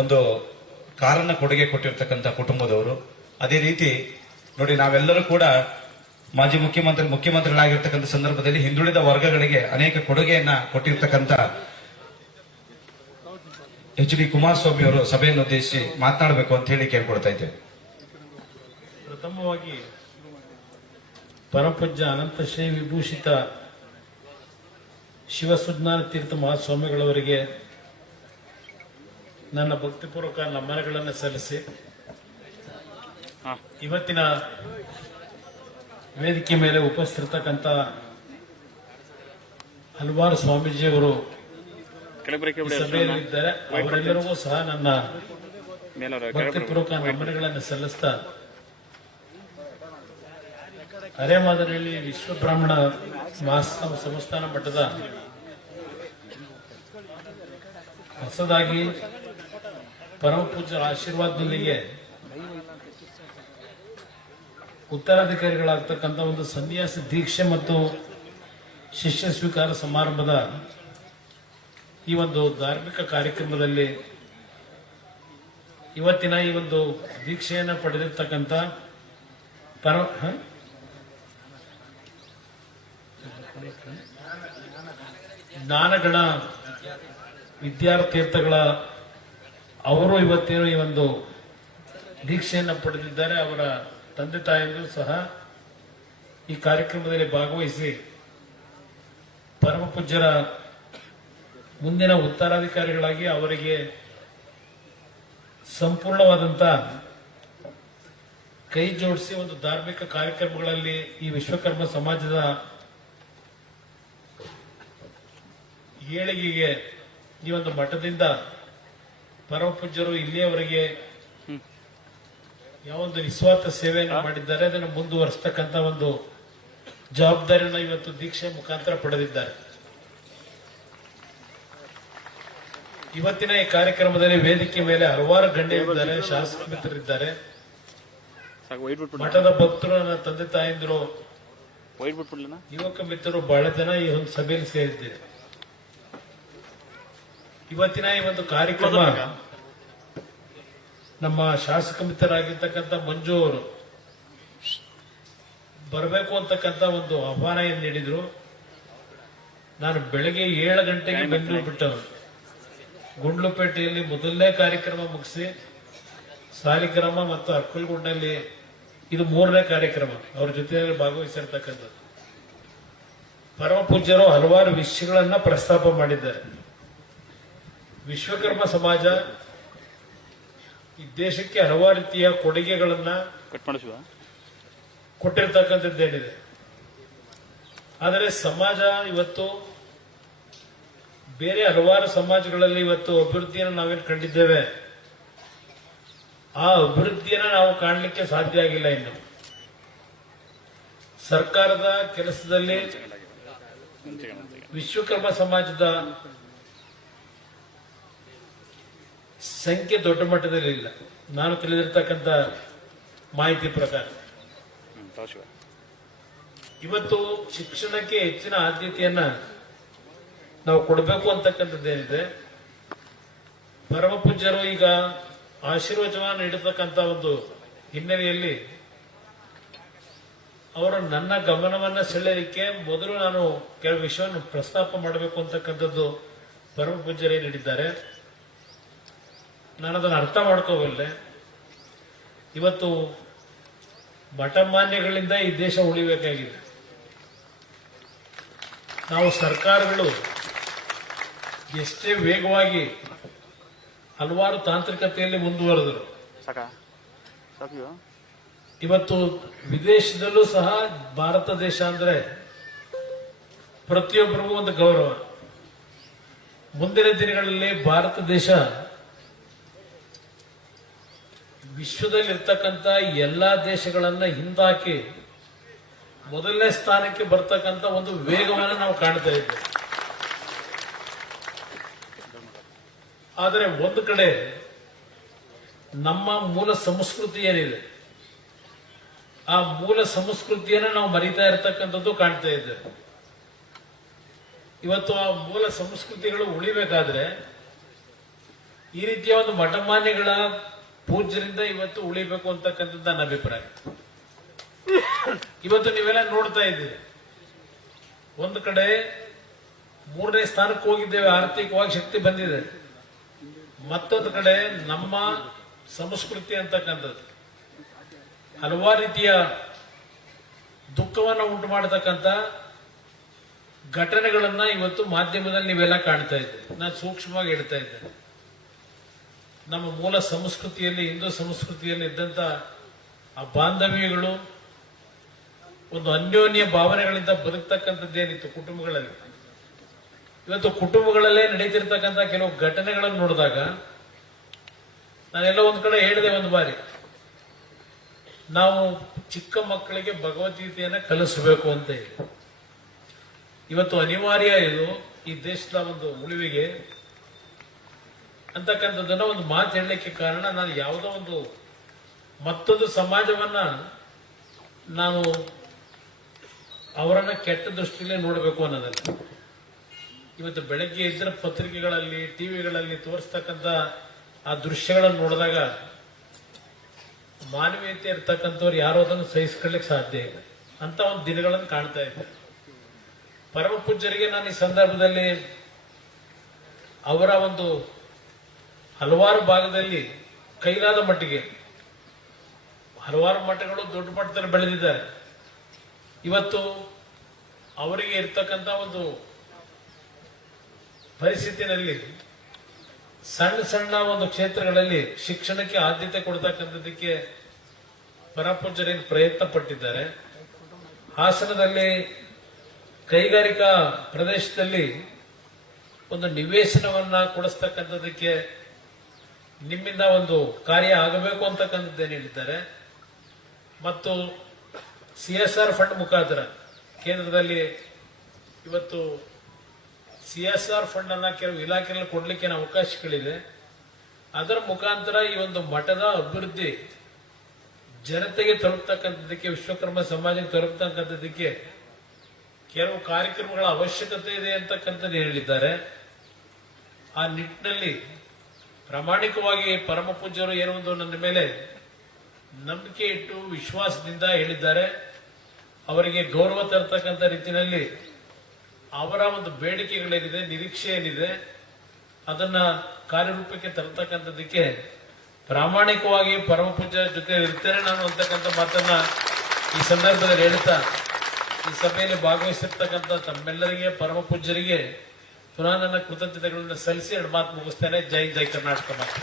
ಒಂದು ಕಾರನ್ನ ಕೊಡುಗೆ ಕೊಟ್ಟಿರ್ತಕ್ಕಂಥ ಕುಟುಂಬದವರು. ಅದೇ ರೀತಿ ನೋಡಿ, ನಾವೆಲ್ಲರೂ ಕೂಡ ಮಾಜಿ ಮುಖ್ಯಮಂತ್ರಿಗಳಾಗಿರ್ತಕ್ಕಂಥ ಸಂದರ್ಭದಲ್ಲಿ ಹಿಂದುಳಿದ ವರ್ಗಗಳಿಗೆ ಅನೇಕ ಕೊಡುಗೆಯನ್ನ ಕೊಟ್ಟಿರ್ತಕ್ಕಂಥ ಎಚ್.ಡಿ. ಕುಮಾರಸ್ವಾಮಿ ಅವರು ಸಭೆಯನ್ನು ಉದ್ದೇಶಿಸಿ ಮಾತನಾಡಬೇಕು ಅಂತ ಹೇಳಿ ಕೇಳ್ಕೊಡ್ತಾ ಇದ್ದೇವೆ. ಪ್ರಥಮವಾಗಿ ಪರಮಪೂಜ್ಯ ಅನಂತ ಶ್ರೀ ವಿಭೂಷಿತ ಶಿವಸುಜ್ಞಾನ ತೀರ್ಥ ಮಹಾಸ್ವಾಮಿಗಳವರಿಗೆ ನನ್ನ ಭಕ್ತಿಪೂರ್ವಕ ನಮನಗಳನ್ನು ಸಲ್ಲಿಸಿ, ಇವತ್ತಿನ ವೇದಿಕೆ ಮೇಲೆ ಉಪಸ್ಥಿತಕ್ಕಂಥ ಹಲವಾರು ಸ್ವಾಮೀಜಿಯವರು ಸಭೆಯಲ್ಲಿದ್ದಾರೆ. ಅವರೆಲ್ಲರಿಗೂ ಸಹ ನನ್ನ ಭಕ್ತಿಪೂರ್ವಕ ನಮನಗಳನ್ನು ಸಲ್ಲಿಸ್ತಾ, ಅರೆಮಾದರಿಯಲ್ಲಿ ವಿಶ್ವ ಬ್ರಾಹ್ಮಣ ಸಂಸ್ಥಾನ ಮಟ್ಟದ ಹೊಸದಾಗಿ ಪರಮ ಪೂಜ್ಯರ ಆಶೀರ್ವಾದದೊಂದಿಗೆ ಉತ್ತರಾಧಿಕಾರಿಗಳಾಗ್ತಕ್ಕಂಥ ಒಂದು ಸನ್ಯಾಸ ದೀಕ್ಷೆ ಮತ್ತು ಶಿಷ್ಯ ಸ್ವೀಕಾರ ಸಮಾರಂಭದ ಈ ಒಂದು ಧಾರ್ಮಿಕ ಕಾರ್ಯಕ್ರಮದಲ್ಲಿ ಇವತ್ತಿನ ಈ ಒಂದು ದೀಕ್ಷೆಯನ್ನು ಪಡೆದಿರ್ತಕ್ಕಂಥ ಜ್ಞಾನಗಣ ವಿದ್ಯಾರ್ಥಿಗಳ ಅವರು ಇವತ್ತೇನು ಈ ಒಂದು ದೀಕ್ಷೆಯನ್ನು ಪಡೆದಿದ್ದಾರೆ. ಅವರ ತಂದೆ ತಾಯಿಯರು ಸಹ ಈ ಕಾರ್ಯಕ್ರಮದಲ್ಲಿ ಭಾಗವಹಿಸಿ ಪರಮ ಪೂಜ್ಯರ ಮುಂದಿನ ಉತ್ತರಾಧಿಕಾರಿಗಳಾಗಿ ಅವರಿಗೆ ಸಂಪೂರ್ಣವಾದಂತ ಕೈ ಜೋಡಿಸಿ ಒಂದು ಧಾರ್ಮಿಕ ಕಾರ್ಯಕ್ರಮಗಳಲ್ಲಿ ಈ ವಿಶ್ವಕರ್ಮ ಸಮಾಜದ ಏಳಿಗೆಗೆ ಈ ಒಂದು ಮಠದಿಂದ ಪರಮ ಪೂಜ್ಯರು ಇಲ್ಲಿಯವರೆಗೆ ಯಾವೊಂದು ನಿಸ್ವಾರ್ಥ ಸೇವೆಯನ್ನು ಮಾಡಿದ್ದಾರೆ ಅದನ್ನು ಮುಂದುವರಿಸತಕ್ಕಂಥ ಒಂದು ಜವಾಬ್ದಾರಿಯನ್ನು ಇವತ್ತು ದೀಕ್ಷೆ ಮುಖಾಂತರ ಪಡೆದಿದ್ದಾರೆ. ಇವತ್ತಿನ ಈ ಕಾರ್ಯಕ್ರಮದಲ್ಲಿ ವೇದಿಕೆ ಮೇಲೆ ಹಲವಾರು ಗಣ್ಯರಿದ್ದಾರೆ, ಶಾಸಕ ಮಿತ್ರರಿದ್ದಾರೆ, ಮಠದ ಭಕ್ತರು, ನನ್ನ ತಂದೆ ತಾಯಂದಿರು, ಯುವಕ ಮಿತ್ರರು ಬಹಳ ಜನ ಈ ಒಂದು ಸಭೆಯಲ್ಲಿ ಸೇರಿದ್ದೇವೆ. ಇವತ್ತಿನ ಈ ಒಂದು ಕಾರ್ಯಕ್ರಮ ನಮ್ಮ ಶಾಸಕ ಮಿತ್ರರಾಗಿರ್ತಕ್ಕಂಥ ಮಂಜು ಅವರು ಬರಬೇಕು ಅಂತಕ್ಕಂಥ ಒಂದು ಆಹ್ವಾನ ಏನು ನೀಡಿದ್ರು. ನಾನು ಬೆಳಗ್ಗೆ 7 ಗಂಟೆಗೆ ಬೆಂಗಳೂರು ಬಿಟ್ಟವರು, ಗುಂಡ್ಲುಪೇಟೆಯಲ್ಲಿ ಮೊದಲನೇ ಕಾರ್ಯಕ್ರಮ ಮುಗಿಸಿ ಸಾಲಿಗ್ರಾಮ ಮತ್ತು ಅಕ್ಕಲ್ಗುಂಡಲ್ಲಿ ಇದು 3ನೇ ಕಾರ್ಯಕ್ರಮ ಅವ್ರ ಜೊತೆಯಲ್ಲಿ ಭಾಗವಹಿಸಿರ್ತಕ್ಕಂಥದ್ದು. ಪರಮ ಪೂಜ್ಯರು ಹಲವಾರು ವಿಷಯಗಳನ್ನ ಪ್ರಸ್ತಾಪ ಮಾಡಿದ್ದಾರೆ. ವಿಶ್ವಕರ್ಮ ಸಮಾಜ ಈ ದೇಶಕ್ಕೆ ಹಲವಾರು ರೀತಿಯ ಕೊಡುಗೆಗಳನ್ನ ಕೊಟ್ಟಿರ್ತಕ್ಕಂಥದ್ದೇನಿದೆ. ಆದರೆ ಸಮಾಜ ಇವತ್ತು ಬೇರೆ ಹಲವಾರು ಸಮಾಜಗಳಲ್ಲಿ ಇವತ್ತು ಅಭಿವೃದ್ಧಿಯನ್ನು ನಾವೇನು ಕಂಡಿದ್ದೇವೆ, ಆ ಅಭಿವೃದ್ಧಿಯನ್ನು ನಾವು ಕಾಣಲಿಕ್ಕೆ ಸಾಧ್ಯ ಆಗಿಲ್ಲ. ಇನ್ನು ಸರ್ಕಾರದ ಕೆಲಸದಲ್ಲಿ ವಿಶ್ವಕರ್ಮ ಸಮಾಜದ ಸಂಖ್ಯೆ ದೊಡ್ಡ ಮಟ್ಟದಲ್ಲಿ ಇಲ್ಲ. ನಾನು ತಿಳಿದಿರ್ತಕ್ಕಂಥ ಮಾಹಿತಿ ಪ್ರಕಾರ ಇವತ್ತು ಶಿಕ್ಷಣಕ್ಕೆ ಹೆಚ್ಚಿನ ಆದ್ಯತೆಯನ್ನ ನಾವು ಕೊಡಬೇಕು ಅಂತಕ್ಕಂಥದ್ದೇನಿದೆ. ಪರಮ ಪೂಜ್ಯರು ಈಗ ಆಶೀರ್ವಚನ ನೀಡತಕ್ಕಂಥ ಒಂದು ಹಿನ್ನೆಲೆಯಲ್ಲಿ ಅವರು ನನ್ನ ಗಮನವನ್ನ ಸೆಳೆಯಲಿಕ್ಕೆ ಮೊದಲು ನಾನು ಕೆಲವು ವಿಷಯವನ್ನು ಪ್ರಸ್ತಾಪ ಮಾಡಬೇಕು ಅಂತಕ್ಕಂಥದ್ದು ಪರಮ ಪೂಜ್ಯರೇ ನೀಡಿದ್ದಾರೆ. ನಾನು ಅದನ್ನು ಅರ್ಥ ಮಾಡ್ಕೋಬಲ್ಲೆ. ಇವತ್ತು ಮಠಮಾನ್ಯಗಳಿಂದ ಈ ದೇಶ ಉಳಿಬೇಕಾಗಿದೆ. ನಾವು ಸರ್ಕಾರಗಳು ಎಷ್ಟೇ ವೇಗವಾಗಿ ಹಲವಾರು ತಾಂತ್ರಿಕತೆಯಲ್ಲಿ ಮುಂದುವರೆದರು, ಇವತ್ತು ವಿದೇಶದಲ್ಲೂ ಸಹ ಭಾರತ ದೇಶ ಅಂದ್ರೆ ಪ್ರತಿಯೊಬ್ಬರಿಗೂ ಒಂದು ಗೌರವ. ಮುಂದಿನ ದಿನಗಳಲ್ಲಿ ಭಾರತ ದೇಶ ವಿಶ್ವದಲ್ಲಿರ್ತಕ್ಕಂಥ ಎಲ್ಲಾ ದೇಶಗಳನ್ನ ಹಿಂದಾಕಿ ಮೊದಲನೇ ಸ್ಥಾನಕ್ಕೆ ಬರ್ತಕ್ಕಂಥ ಒಂದು ವೇಗವನ್ನು ನಾವು ಕಾಣ್ತಾ ಇದ್ದೇವೆ. ಆದರೆ ಒಂದು ಕಡೆ ನಮ್ಮ ಮೂಲ ಸಂಸ್ಕೃತಿ ಏನಿದೆ, ಆ ಮೂಲ ಸಂಸ್ಕೃತಿಯನ್ನು ನಾವು ಮರಿತಾ ಇರತಕ್ಕಂಥದ್ದು ಕಾಣ್ತಾ ಇದ್ದೇವೆ. ಇವತ್ತು ಆ ಮೂಲ ಸಂಸ್ಕೃತಿಗಳು ಉಳಿಬೇಕಾದ್ರೆ ಈ ರೀತಿಯ ಒಂದು ಮಠಮಾನ್ಯಗಳ ಪೂಜ್ಯರಿಂದ ಇವತ್ತು ಉಳಿಬೇಕು ಅಂತಕ್ಕಂಥದ್ದು ನನ್ನ ಅಭಿಪ್ರಾಯ. ಇವತ್ತು ನೀವೆಲ್ಲ ನೋಡ್ತಾ ಇದ್ದೀರಿ, ಒಂದು ಕಡೆ 3ನೇ ಸ್ಥಾನಕ್ಕೆ ಹೋಗಿದ್ದೇವೆ, ಆರ್ಥಿಕವಾಗಿ ಶಕ್ತಿ ಬಂದಿದೆ. ಮತ್ತೊಂದು ಕಡೆ ನಮ್ಮ ಸಂಸ್ಕೃತಿ ಅಂತಕ್ಕಂಥದ್ದು ಹಲವಾರು ರೀತಿಯ ದುಃಖವನ್ನು ಉಂಟು ಮಾಡತಕ್ಕಂಥ ಘಟನೆಗಳನ್ನ ಇವತ್ತು ಮಾಧ್ಯಮದಲ್ಲಿ ನೀವೆಲ್ಲ ಕಾಣ್ತಾ ಇದ್ದೀರಿ. ನಾನು ಸೂಕ್ಷ್ಮವಾಗಿ ಹೇಳ್ತಾ ಇದ್ದೇನೆ, ನಮ್ಮ ಮೂಲ ಸಂಸ್ಕೃತಿಯಲ್ಲಿ, ಹಿಂದೂ ಸಂಸ್ಕೃತಿಯಲ್ಲಿ ಇದ್ದಂತ ಆ ಬಾಂಧವ್ಯಗಳು, ಒಂದು ಅನ್ಯೋನ್ಯ ಭಾವನೆಗಳಿಂದ ಬದುಕ್ತಕ್ಕಂಥದ್ದೇನಿತ್ತು ಕುಟುಂಬಗಳಲ್ಲಿ, ಇವತ್ತು ಕುಟುಂಬಗಳಲ್ಲೇ ನಡೀತಿರ್ತಕ್ಕಂಥ ಕೆಲವು ಘಟನೆಗಳನ್ನು ನೋಡಿದಾಗ ನಾನೆಲ್ಲ ಒಂದ್ ಕಡೆ ಹೇಳಿದೆ ಒಂದು ಬಾರಿ, ನಾವು ಚಿಕ್ಕ ಮಕ್ಕಳಿಗೆ ಭಗವದ್ಗೀತೆಯನ್ನ ಕಲಿಸಬೇಕು ಅಂತ ಹೇಳಿ. ಇವತ್ತು ಅನಿವಾರ್ಯ ಇದು ಈ ದೇಶದ ಒಂದು ಉಳಿವಿಗೆ ಅಂತಕ್ಕಂಥದ್ದನ್ನ ಒಂದು ಮಾತು ಹೇಳಲಿಕ್ಕೆ ಕಾರಣ, ನಾನು ಯಾವುದೋ ಒಂದು ಮತ್ತೊಂದು ಸಮಾಜವನ್ನ ನಾನು ಅವರನ್ನ ಕೆಟ್ಟ ದೃಷ್ಟಿಯಲ್ಲೇ ನೋಡಬೇಕು ಅನ್ನೋದಲ್ಲ. ಇವತ್ತು ಬೆಳಗ್ಗೆ ಇದ್ರ ಪತ್ರಿಕೆಗಳಲ್ಲಿ, ಟಿವಿಗಳಲ್ಲಿ ತೋರಿಸ್ತಕ್ಕಂಥ ಆ ದೃಶ್ಯಗಳನ್ನು ನೋಡಿದಾಗ ಮಾನವೀಯತೆ ಇರ್ತಕ್ಕಂಥವ್ರು ಯಾರೋ ಅದನ್ನು ಸಹಿಸ್ಕೊಳ್ಳಿಕ್ಕೆ ಸಾಧ್ಯ ಇಲ್ಲ ಅಂತ ಒಂದು ದಿನಗಳನ್ನು ಕಾಣ್ತಾ ಇದ್ದೆ. ಪರಮ ಪೂಜ್ಯರಿಗೆ ನಾನು ಈ ಸಂದರ್ಭದಲ್ಲಿ ಅವರ ಒಂದು ಹಲವಾರು ಭಾಗದಲ್ಲಿ ಕೈಲಾದ ಮಟ್ಟಿಗೆ ಹಲವಾರು ಮಠಗಳು ದೊಡ್ಡ ಮಟ್ಟದಲ್ಲಿ ಬೆಳೆದಿದ್ದಾರೆ. ಇವತ್ತು ಅವರಿಗೆ ಇರ್ತಕ್ಕಂಥ ಒಂದು ಪರಿಸ್ಥಿತಿನಲ್ಲಿ ಸಣ್ಣ ಸಣ್ಣ ಒಂದು ಕ್ಷೇತ್ರಗಳಲ್ಲಿ ಶಿಕ್ಷಣಕ್ಕೆ ಆದ್ಯತೆ ಕೊಡ್ತಕ್ಕಂಥದ್ದಕ್ಕೆ ಪರಪೂಜ್ಯರೇನು ಪ್ರಯತ್ನ ಪಟ್ಟಿದ್ದಾರೆ. ಹಾಸನದಲ್ಲಿ ಕೈಗಾರಿಕಾ ಪ್ರದೇಶದಲ್ಲಿ ಒಂದು ನಿವೇಶನವನ್ನ ಕೊಡಿಸ್ತಕ್ಕಂಥದ್ದಕ್ಕೆ ನಿಮ್ಮಿಂದ ಒಂದು ಕಾರ್ಯ ಆಗಬೇಕು ಅಂತಕ್ಕಂಥದ್ದೇನು ಹೇಳಿದ್ದಾರೆ. ಮತ್ತು CSR ಫಂಡ್ ಮುಖಾಂತರ ಕೇಂದ್ರದಲ್ಲಿ ಇವತ್ತು CSR ಫಂಡ್ ಅನ್ನ ಕೆಲವು ಇಲಾಖೆಗಳಲ್ಲಿ ಕೊಡ್ಲಿಕ್ಕೆ ಅವಕಾಶಗಳಿದೆ. ಅದರ ಮುಖಾಂತರ ಈ ಒಂದು ಮಠದ ಅಭಿವೃದ್ಧಿ ಜನತೆಗೆ ತಲುಪತಕ್ಕಂಥದ್ದಕ್ಕೆ, ವಿಶ್ವಕರ್ಮ ಸಮಾಜಕ್ಕೆ ತಲುಪತಕ್ಕಂಥದ್ದಕ್ಕೆ ಕೆಲವು ಕಾರ್ಯಕ್ರಮಗಳ ಅವಶ್ಯಕತೆ ಇದೆ ಅಂತಕ್ಕಂಥದ್ದು ಹೇಳಿದ್ದಾರೆ. ಆ ನಿಟ್ಟಿನಲ್ಲಿ ಪ್ರಾಮಾಣಿಕವಾಗಿ ಪರಮ ಪೂಜ್ಯರು ಏನೋ ಒಂದು ನನ್ನ ಮೇಲೆ ನಂಬಿಕೆ ಇಟ್ಟು ವಿಶ್ವಾಸದಿಂದ ಹೇಳಿದ್ದಾರೆ. ಅವರಿಗೆ ಗೌರವ ತರತಕ್ಕಂಥ ರೀತಿಯಲ್ಲಿ ಅವರ ಒಂದು ಬೇಡಿಕೆಗಳೇನಿದೆ, ನಿರೀಕ್ಷೆ ಏನಿದೆ, ಅದನ್ನ ಕಾರ್ಯರೂಪಕ್ಕೆ ತರತಕ್ಕಂಥದ್ದಕ್ಕೆ ಪ್ರಾಮಾಣಿಕವಾಗಿ ಪರಮ ಪೂಜ್ಯ ಜೊತೆ ಇರ್ತೇನೆ ನಾನು ಅಂತಕ್ಕಂಥ ಮಾತನ್ನ ಈ ಸಂದರ್ಭದಲ್ಲಿ ಹೇಳ್ತಾ, ಈ ಸಭೆಯಲ್ಲಿ ಭಾಗವಹಿಸಿರ್ತಕ್ಕಂಥ ತಮ್ಮೆಲ್ಲರಿಗೆ, ಪರಮ ಪೂಜ್ಯರಿಗೆ ಪುನಃ ನನ್ನ ಕೃತಜ್ಞತೆಗಳನ್ನು ಸಲ್ಲಿಸಿ ಎರಡು ಮಾತು ಮುಗಿಸ್ತೇನೆ. ಜೈ ಜೈ ಕರ್ನಾಟಕ ಮಾತು.